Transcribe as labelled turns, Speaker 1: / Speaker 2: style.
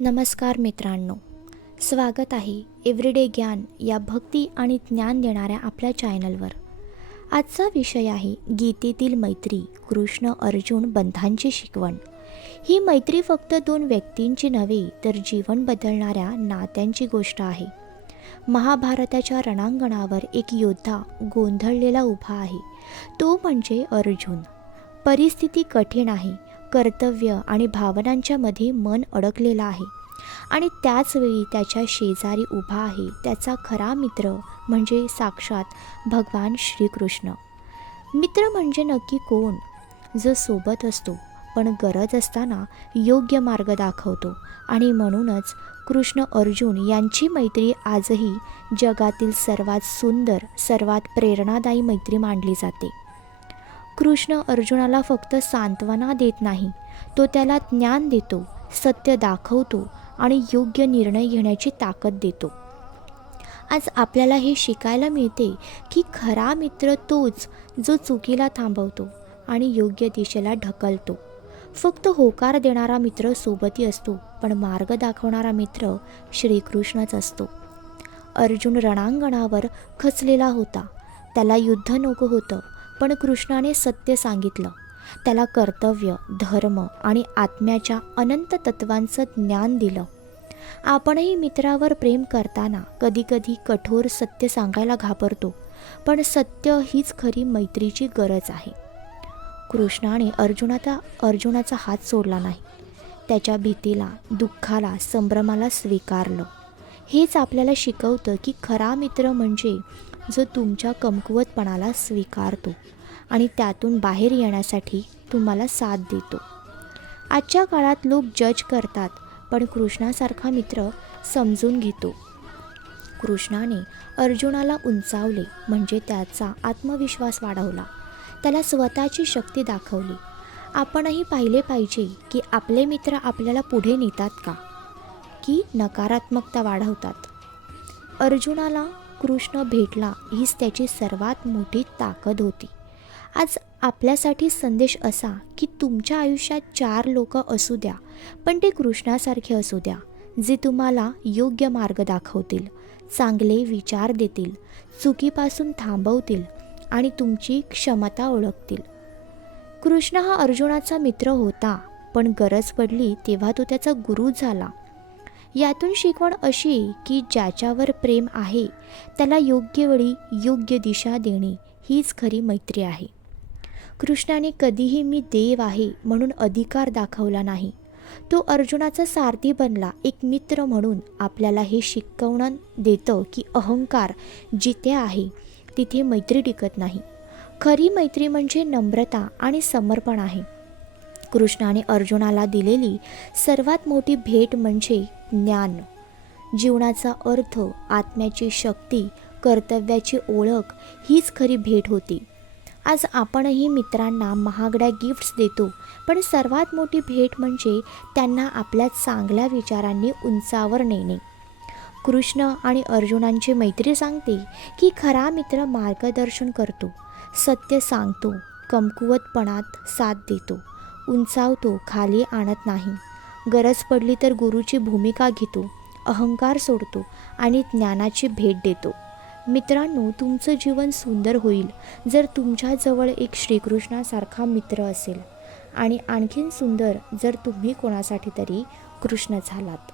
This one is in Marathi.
Speaker 1: नमस्कार मित्रांनो. स्वागत आहे एव्हरीडे ज्ञान या भक्ती आणि ज्ञान देणाऱ्या आपल्या चॅनलवर. आजचा विषय आहे गीतेतील मैत्री कृष्ण अर्जुन बंधांची शिकवण. ही मैत्री फक्त दोन व्यक्तींची नव्हे तर जीवन बदलणाऱ्या नात्यांची गोष्ट आहे. महाभारताच्या रणांगणावर एक योद्धा गोंधळलेला उभा आहे. तो म्हणजे अर्जुन. परिस्थिती कठीण आहे कर्तव्य आणि भावनांच्या मध्ये मन अडकलेलं आहे. आणि त्याचवेळी त्याच्या शेजारी उभा आहे त्याचा खरा मित्र म्हणजे साक्षात भगवान श्रीकृष्ण. मित्र म्हणजे नक्की कोण? जो सोबत असतो पण गरज असताना योग्य मार्ग दाखवतो आणि म्हणूनच कृष्ण अर्जुन यांची मैत्री आजही जगातील सर्वात सुंदर सर्वात प्रेरणादायी मैत्री मानली जाते. कृष्ण अर्जुनाला फक्त सांत्वना देत नाही. तो त्याला ज्ञान देतो सत्य दाखवतो आणि योग्य निर्णय घेण्याची ताकद देतो. आज आपल्याला हे शिकायला मिळते की खरा मित्र तोच जो चुकीला थांबवतो आणि योग्य दिशेला ढकलतो. फक्त होकार देणारा मित्र सोबती असतो पण मार्ग दाखवणारा मित्र श्रीकृष्णच असतो. अर्जुन रणांगणावर खचलेला होता. त्याला युद्ध नको होतं. पण कृष्णाने सत्य सांगितलं. त्याला कर्तव्य धर्म आणि आत्म्याच्या अनंत तत्वांचं ज्ञान दिलं. आपणही मित्रावर प्रेम करताना कधीकधी कठोर सत्य सांगायला घाबरतो पण सत्य हीच खरी मैत्रीची गरज आहे. कृष्णाने अर्जुनाचा अर्जुनाचा हात सोडला नाही. त्याच्या भीतीला दुःखाला संभ्रमाला स्वीकारलं. हेच आपल्याला शिकवतं की खरा मित्र म्हणजे जो तुमच्या कमकुवतपणाला स्वीकारतो आणि त्यातून बाहेर येण्यासाठी तुम्हाला साथ देतो. आजच्या काळात लोक जज करतात पण कृष्णासारखा मित्र समजून घेतो. कृष्णाने अर्जुनाला उंचावले म्हणजे त्याचा आत्मविश्वास वाढवला. त्याला स्वतःची शक्ती दाखवली. आपणही पाहिले पाहिजे की आपले मित्र आपल्याला पुढे नेतात का? की नकारात्मकता वाढवतात? अर्जुनाला कृष्ण भेटला हीच त्याची सर्वात मोठी ताकद होती. आज आपल्यासाठी संदेश असा की तुमच्या आयुष्यात चार लोक असू द्या पण ते कृष्णासारखे असू द्या जे तुम्हाला योग्य मार्ग दाखवतील चांगले विचार देतील चुकीपासून थांबवतील आणि तुमची क्षमता ओळखतील. कृष्ण हा अर्जुनाचा मित्र होता पण गरज पडली तेव्हा तो त्याचा गुरु झाला. यातून शिकवण अशी की ज्याच्यावर प्रेम आहे त्याला योग्य वेळी योग्य दिशा देणे हीच खरी मैत्री आहे. कृष्णाने कधीही मी देव आहे म्हणून अधिकार दाखवला नाही. तो अर्जुनाचा सारथी बनला एक मित्र म्हणून आपल्याला हे शिकवणं देतं की अहंकार जिथे आहे तिथे मैत्री टिकत नाही. खरी मैत्री म्हणजे नम्रता आणि समर्पण आहे. कृष्णाने अर्जुनाला दिलेली सर्वात मोठी भेट म्हणजे ज्ञान. जीवनाचा अर्थ आत्म्याची शक्ती कर्तव्याची ओळख हीच खरी भेट होती. आज आपणही मित्रांना महागड्या गिफ्ट्स देतो पण सर्वात मोठी भेट म्हणजे त्यांना आपल्या चांगल्या विचारांनी उंचावर नेणे. कृष्ण आणि अर्जुनांची मैत्री सांगते की खरा मित्र मार्गदर्शन करतो सत्य सांगतो कमकुवतपणात साथ देतो. उंचावतो खाली आणत नाही. गरज पडली तर गुरुची भूमिका घेतो अहंकार सोडतो आणि ज्ञानाची भेट देतो. मित्रांनो तुमचं जीवन सुंदर होईल जर तुमच्याजवळ एक श्रीकृष्णासारखा मित्र असेल. आणि आणखीन सुंदर जर तुम्ही कोणासाठी तरी कृष्ण झालात.